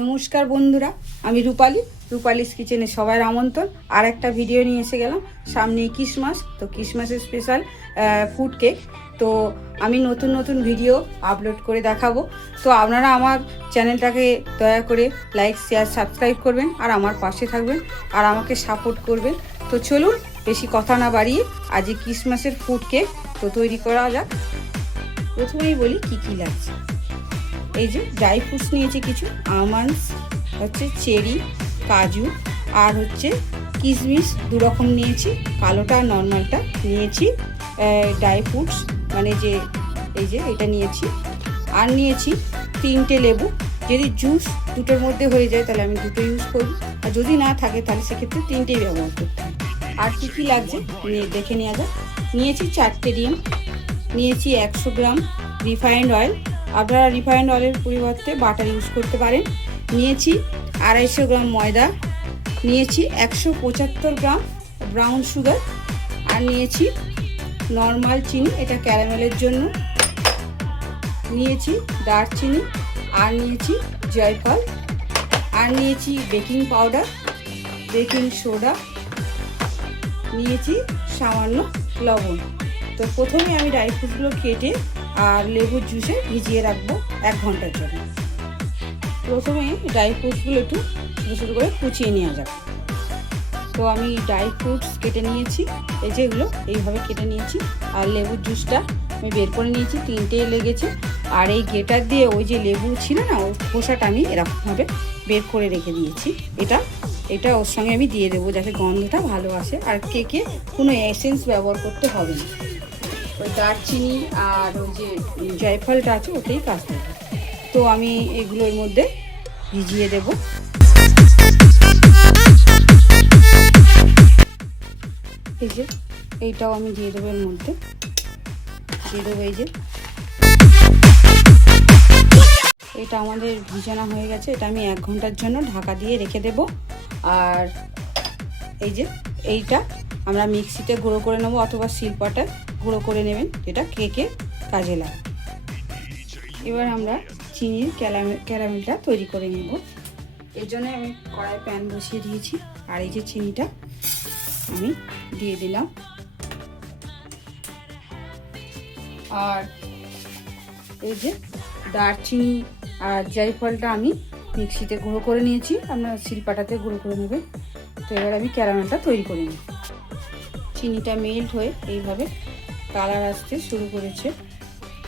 নমস্কার বন্ধুরা, আমি রূপালিস কিচেনে সবার আমন্ত্রণ। আর একটা ভিডিও নিয়ে এসে গেলাম। সামনে ক্রিসমাস, তো ক্রিসমাসের স্পেশাল ফুড কেক। তো আমি নতুন নতুন ভিডিও আপলোড করে দেখাবো। তো আপনারা আমার চ্যানেলটাকে দয়া করে লাইক, শেয়ার, সাবস্ক্রাইব করবেন আর আমার পাশে থাকবেন আর আমাকে সাপোর্ট করবেন। তো চলুন বেশি কথা না বাড়িয়ে আজকে ক্রিসমাসের ফুড কেক তো তৈরি করা যাক। প্রথমেই বলি কি কি লাগছে। এই যে ড্রাই ফ্রুটস নিয়েছি কিছু, আমন্ডস, হচ্ছে চেরি, কাজু আর হচ্ছে কিশমিশ দু রকম নিয়েছি, কালোটা আর নর্মালটা নিয়েছি। ড্রাই ফ্রুটস মানে যে এই যে এটা নিয়েছি। আর নিয়েছি 3টে লেবু। যদি জুস দুটোর মধ্যে হয়ে যায় তাহলে আমি দুটো ইউজ করব, আর যদি না থাকে তাহলে সেক্ষেত্রে 3টেই ব্যবহার করতে হবে। আর কী কী লাগছে দেখে নেওয়া যাক। নিয়েছি 4টে ডিম, নিয়েছি 100 গ্রাম রিফাইন্ড অয়েল, আপনারা রিফাইন্ড অয়েলের পরিবর্তে বাটার ইউজ করতে পারেন। নিয়েছি 250 গ্রাম ময়দা, নিয়েছি 175 গ্রাম ব্রাউন সুগার, আর নিয়েছি নর্মাল চিনি, এটা ক্যারামেলের জন্য, নিয়েছি দারচিনি, আর নিয়েছি জয়ফল, আর নিয়েছি বেকিং পাউডার, বেকিং সোডা, নিয়েছি সামান্য লবণ। তো প্রথমে আমি ড্রাই ফ্রুটসগুলো কেটে আর লেবুর জুসে ভিজিয়ে রাখবো 1 ঘন্টার জন্য। প্রথমে ড্রাই ফ্রুটসগুলো একটু ছোটো ছোটো করে কুচিয়ে নেওয়া যাক। তো আমি ড্রাই ফ্রুটস কেটে নিয়েছি, এই যে এগুলো এইভাবে কেটে নিয়েছি। আর লেবুর জুসটা আমি বের করে নিয়েছি, 3টে লেগেছে। আর এই গ্রেটার দিয়ে ওই যে লেবু ছিল না, ওর খোসাটা আমি এরকমভাবে বের করে রেখে দিয়েছি। এটা ওর সঙ্গে আমি দিয়ে দেবো যাতে গন্ধটা ভালো আসে। আর কেকে কোনো এসেন্স ব্যবহার করতে হবে না, ওই দারচিনি আর ওই যে জয়ফলটা আছে ওটাই কাজ দেবে। তো আমি এগুলোর মধ্যে ভিজিয়ে দেব। এই যে এইটাও আমি দিয়ে দেবো, এর মধ্যে দিয়ে দেবো। এই যে এটা আমাদের ভিজানো হয়ে গেছে, এটা আমি 1 ঘন্টার জন্য ঢাকা দিয়ে রেখে দেব। আর এই যে এইটা আমরা মিক্সিতে গুঁড়ো করে নেবো অথবা শিলপাটায় গুঁড়ো করে নেবেন, যেটা কেকে কাজে লাগে। এবার আমরা চিনির ক্যারামেলটা তৈরি করে নেব। এর জন্য আমি কড়াই প্যান বসিয়ে দিয়েছি, আর এই যে চিনিটা আমি দিয়ে দিলাম। আর এই যে দারচিনি আর জয়ফলটা আমি মিক্সিতে গুঁড়ো করে নিয়েছি, আপনারা শিলপাটাতে গুঁড়ো করে নেবেন। তো এবার আমি ক্যারামেলটা তৈরি করে নিই। চিনিটা মেল্ট হয়ে এইভাবে কালার আসতে শুরু করেছে।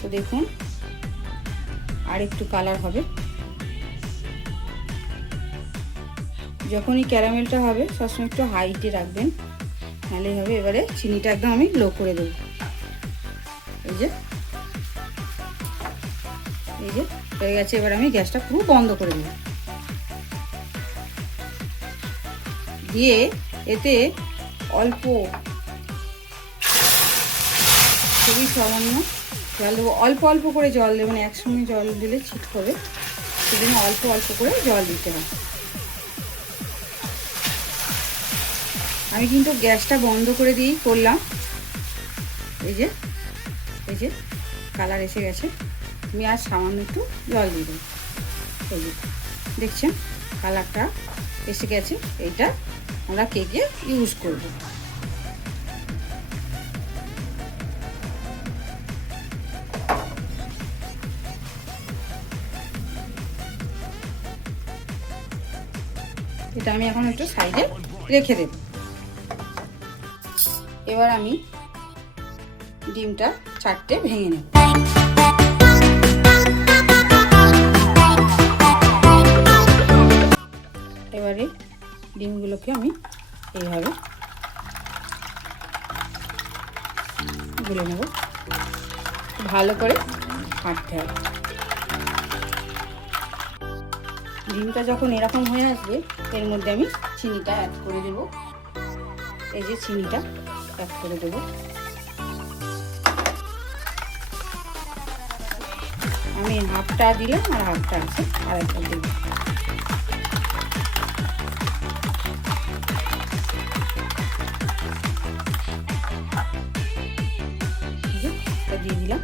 তো দেখুন আর একটু কালার হবে। যখনই ক্যারামেলটা হবে সবসময় একটু হাইটে রাখবেন, নাহলে হবে। এবারে চিনিটা একদম আমি লো করে দেবো। এই যে হয়ে গেছে। এবার আমি গ্যাসটা পুরো বন্ধ করে দেবো। দিয়ে এতে অল্প, খুবই সামান্য জল দেবো। অল্প অল্প করে জল দেবেন, একসঙ্গে জল দিলে ছিট হবে, সেজন্য অল্প অল্প করে জল দিতে হবে। আমি কিন্তু গ্যাসটা বন্ধ করে দিয়েই করলাম। এই যে কালার এসে গেছে। আমি আর সামান্য একটু জল দিয়ে দেবো। এই যে দেখছেন কালারটা এসে গেছে, এইটা আমরা কেকে ইউজ করব। এটা আমি এখন একটু সাইডে রেখে দেব। এবার আমি ডিমটা 4টে ভেঙে নেব। এবারে ডিমগুলোকে আমি এইভাবে গুলে নেব, ভালো করে ফাটতে হবে। ডিমটা যখন এরকম হয়ে আসবে এর মধ্যে আমি চিনিটা অ্যাড করে দেব। এই যে চিনিটা অ্যাড করে দেব। আমি হাফটা দিলাম আর হাফটা আছে, আর একটা দেব। দিয়ে দিলাম।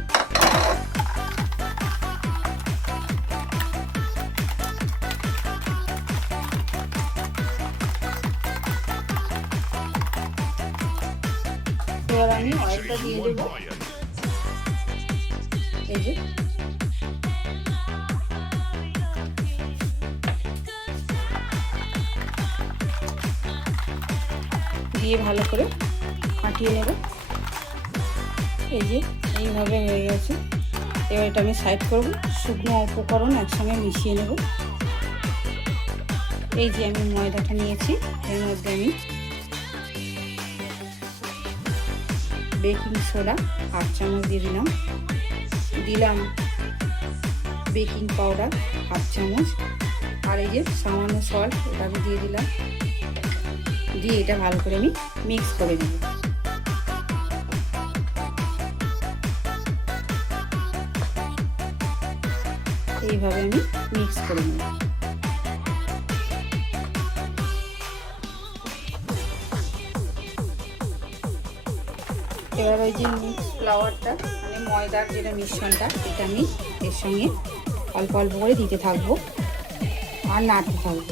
এবার আমি অয়েলটা দিয়ে দেবো। এই যে দিয়ে ভালো করে ফাটিয়ে নেব। এই যে এইভাবে হয়ে গেছে। এবার এটা আমি সাইড করব, শুকনো উপকরণ একসঙ্গে মিশিয়ে নেব। এই যে আমি ময়দাটা নিয়েছি, এর মধ্যে আমি বেকিং সোডা 8 চামচ দিয়ে দিলাম বেকিং পাউডার 8 চামচ, আর এই যে সামান্য সল্ট এটা আমি দিয়ে দিলাম। দিয়ে এটা ভালো করে আমি মিক্স করে নেব। এইভাবে আমি মিক্স করে নেব। এবার ওই যে মিক্স ফ্লাওয়ারটা মানে ময়দার যেটা মিশ্রণটা, এটা আমি এর সঙ্গে অল্প অল্প করে দিতে থাকবো আর নাড়তে থাকবো।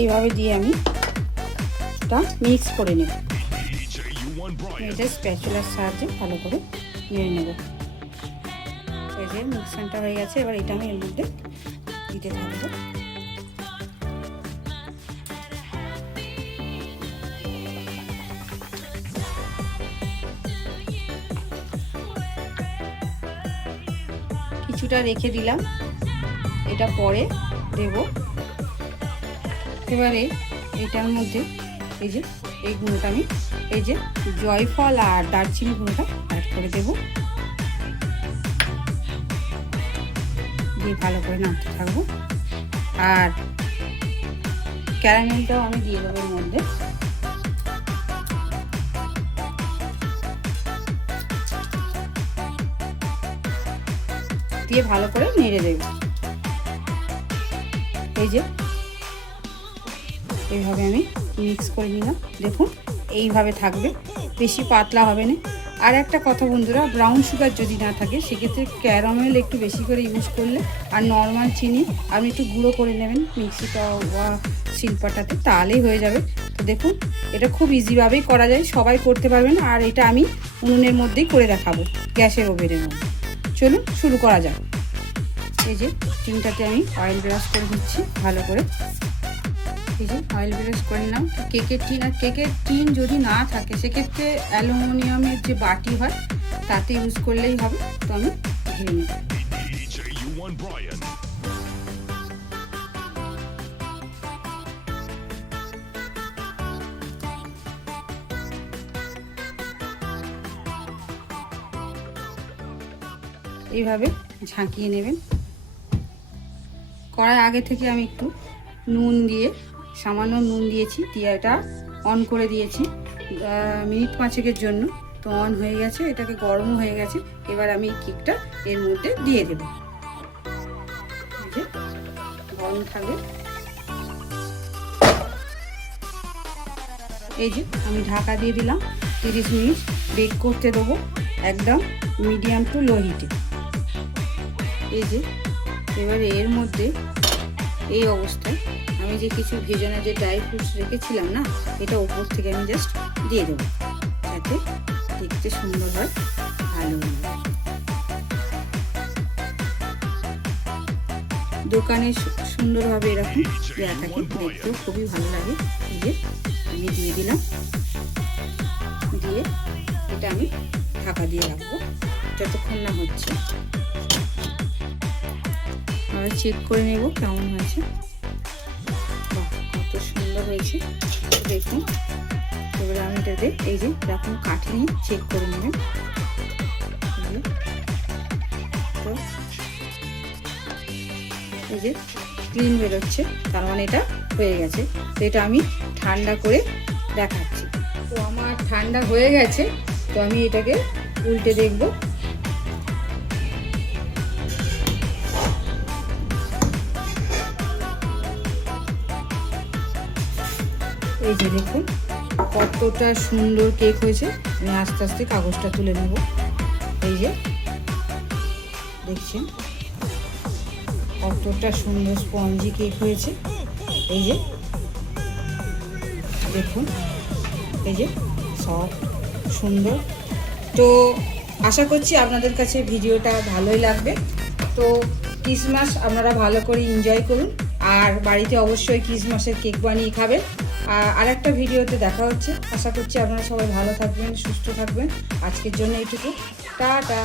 এইভাবে দিয়ে আমি এটা মিক্স করে নেব। এটা স্প্যাচুলার সাহায্যে ভালো করে নেড়ে নেব। এই যে মিক্সনটা হয়ে গেছে, এবার এটা আমি এর মধ্যে দিতে থাকবো। কিছুটা রেখে দিলাম, এটা পরে দেব। এবারে এটার মধ্যে এই যে এই গুঁড়োটা আমি এই যে জয়ফল আর দারচিনি গুঁড়োটা অ্যাড করে দেব। দিয়ে ভালো করে নাড়তে থাকবো। আর ক্যারামেলটাও আমি দিয়ে দেবো এর মধ্যে। দিয়ে ভালো করে নেড়ে দেব। এই যে এইভাবে আমি মিক্স করে নিলাম। দেখুন এইভাবে থাকবে, বেশি পাতলা হবে না। আর একটা কথা বন্ধুরা, ব্রাউন সুগার যদি না থাকে সেক্ষেত্রে ক্যারামেল একটু বেশি করে ইউজ করলে, আর নর্মাল চিনি আপনি একটু গুঁড়ো করে নেবেন মিক্সিটা বা শিলপাটাতে, তাহলেই হয়ে যাবে। তো দেখুন এটা খুব ইজিভাবেই করা যায়, সবাই করতে পারবেন। আর এটা আমি উনুনের মধ্যেই করে দেখাবো, গ্যাসের ওভেনের মধ্যে। চলুন শুরু করা যাক। এই যে টিনটাতে আমি অয়েল ব্রাশ করে দিচ্ছি ভালো করে। এই যে অয়েল ব্রাশ করে নিলাম। কেকের টিন, আর কেকের টিন যদি না থাকে সেক্ষেত্রে অ্যালুমিনিয়ামের যে বাটি হয় তাতে ইউজ করলেই হবে। তো আমি ঢেলে নেব। এইভাবে ঝাঁকিয়ে নেবেন। কড়াই আগে থেকে আমি একটু নুন দিয়ে, সামান্য নুন দিয়েছি, দিয়ে এটা অন করে দিয়েছি মিনিট 5 জন্য। তো অন হয়ে গেছে, এটাকে গরম হয়ে গেছে। এবার আমি কেকটা এর মধ্যে দিয়ে দেব। গরম থাকবে। এই যে আমি ঢাকা দিয়ে দিলাম, 30 মিনিট বেক করতে দেবো একদম মিডিয়াম টু লো হিটে। এই যে এবারে এর মধ্যে এই অবস্থায় আমি যে কিছু ভেজানো যে ড্রাই ফ্রুটস রেখেছিলাম না, এটা ওপর থেকে আমি জাস্ট দিয়ে দেবো, যাতে দেখতে সুন্দর হয়, ভালো হয়। দোকানে সুন্দরভাবে এরকম দেওয়া থাকে, দেখতেও খুবই ভালো লাগে। এই যে আমি দিয়ে দিলাম, দিয়ে এটা আমি ঢাকা দিয়ে রাখবো যতক্ষণ না হচ্ছে। আবার চেক করে নেব কেমন হয়েছে। কত সুন্দর হয়েছে দেখুন। এবারে আমি এটাতে এই যে এরকম কাঠি নিয়ে চেক করে নেবেন। তো এই যে ক্লিন বেরোচ্ছে, তার মানে এটা হয়ে গেছে। তো এটা আমি ঠান্ডা করে দেখাচ্ছি। তো আমার ঠান্ডা হয়ে গেছে, তো আমি এটাকে উল্টে দেখব। এই যে দেখুন কতটা সুন্দর কেক হয়েছে। আমি আস্তে আস্তে কাগজটা তুলে নেব। এই যে দেখছেন কতটা সুন্দর স্পঞ্জি কেক হয়েছে। এই যে দেখুন, এই যে সফট সুন্দর। তো আশা করছি আপনাদের কাছে ভিডিওটা ভালোই লাগবে। তো ক্রিসমাস আপনারা ভালো করে এনজয় করুন, আর বাড়িতে অবশ্যই ক্রিসমাসের কেক বানিয়ে খাবেন। আর একটা ভিডিওতে দেখা হচ্ছে। আশা করছি আপনারা সবাই ভালো থাকবেন, সুস্থ থাকবেন। আজকের জন্য এইটুকু, টাটা।